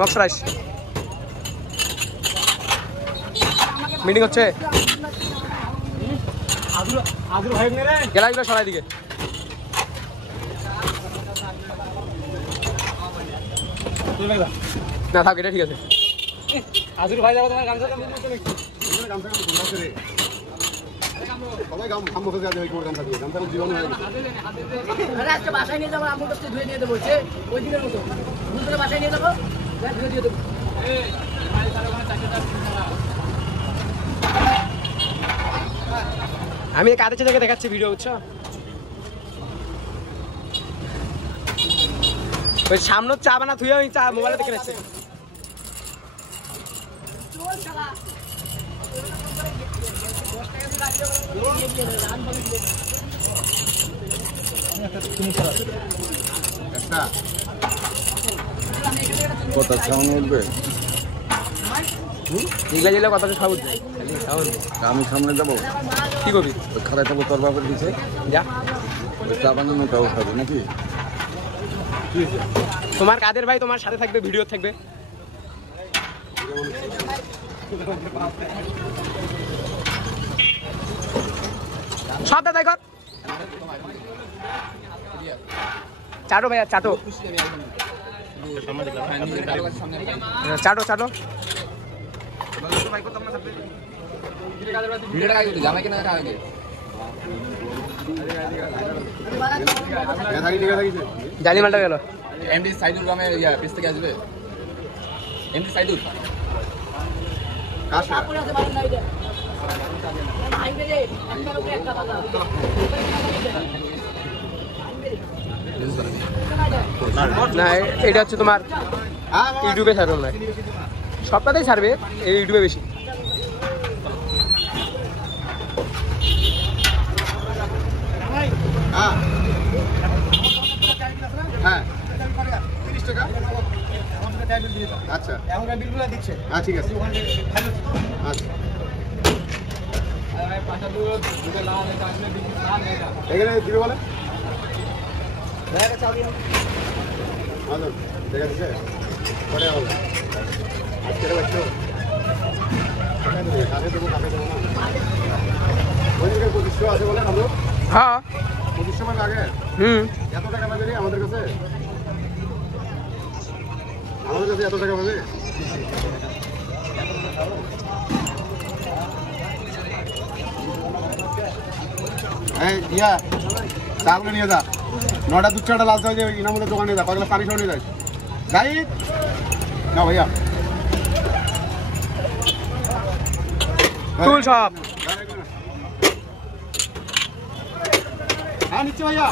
মক্সরাইস meeting হচ্ছে গেলাগুলো সরাই দিকে না থাক এটা ঠিক আছে আজুর ভাই যাবো তোমার গামছা সবাই গাম বসে আছে ওই গামছা দিয়ে গামছা জীবন হয় আরে আজকে বাসায় নিয়ে যাবো আমুর কাছে ধুয়ে দিয়ে দেবো বলছে ওই দিনের মতো দুপুরে বাসায় নিয়ে যাবো ধুয়ে দিয়ে দেবো আমি কাদের থেকে দেখাচ্ছি ভিডিও বুঝছো ওই সামনে চা বানা ধুয়ে ওই চা মোবাইলে দেখে নিচ্ছে কথা সাউন্ড উঠবে এগুলা যেগুলো কথাটা সব উঠবে আমি সামনে যাবো কি করবি খারাপ যাবো তোর বাপের দিছে যা চা বানানোটাও খাবে নাকি তোমার কাদের ভাই তোমার সাথে থাকবে ভিডিও থাকবে সব দাদাই কর চাটো ভাইয়া চাটো চাটো চাটো জানি মালটা গেল এমডি সাইদুল গ্রামের পিস থেকে আসবে এমডি সাইদুল কাশা না এটা হচ্ছে তোমার ইউটিউবে ছাড়বে না সবটাতেই ছাড়বে এই ইউটিউবে বেশি হ্যাঁ হ্যাঁ 30 টাকা আচ্ছা এখনকার বিলগুলো দিচ্ছে হ্যাঁ ঠিক আছে আচ্ছা এখানে দিবে বলে আচ্ছা দেখা দিচ্ছে পরে হবে আজকে বাচ্চা কাছে দেবো কাছে দেবো না ওই জায়গায় 2500 আছে বলে আমরা হ্যাঁ 2500 মানে আগে এত টাকা পাবে আমাদের কাছে এত টাকা পাবে এই ইয়া চাগুলো নিয়ে যা 9টা দুধ চাটা লাল চাই যে ইনামুলের দোকানে যা পাগলা পানি সহ নিয়ে যাই যাই না ভাইয়া ফুল সব হ্যাঁ নিচ্ছে ভাইয়া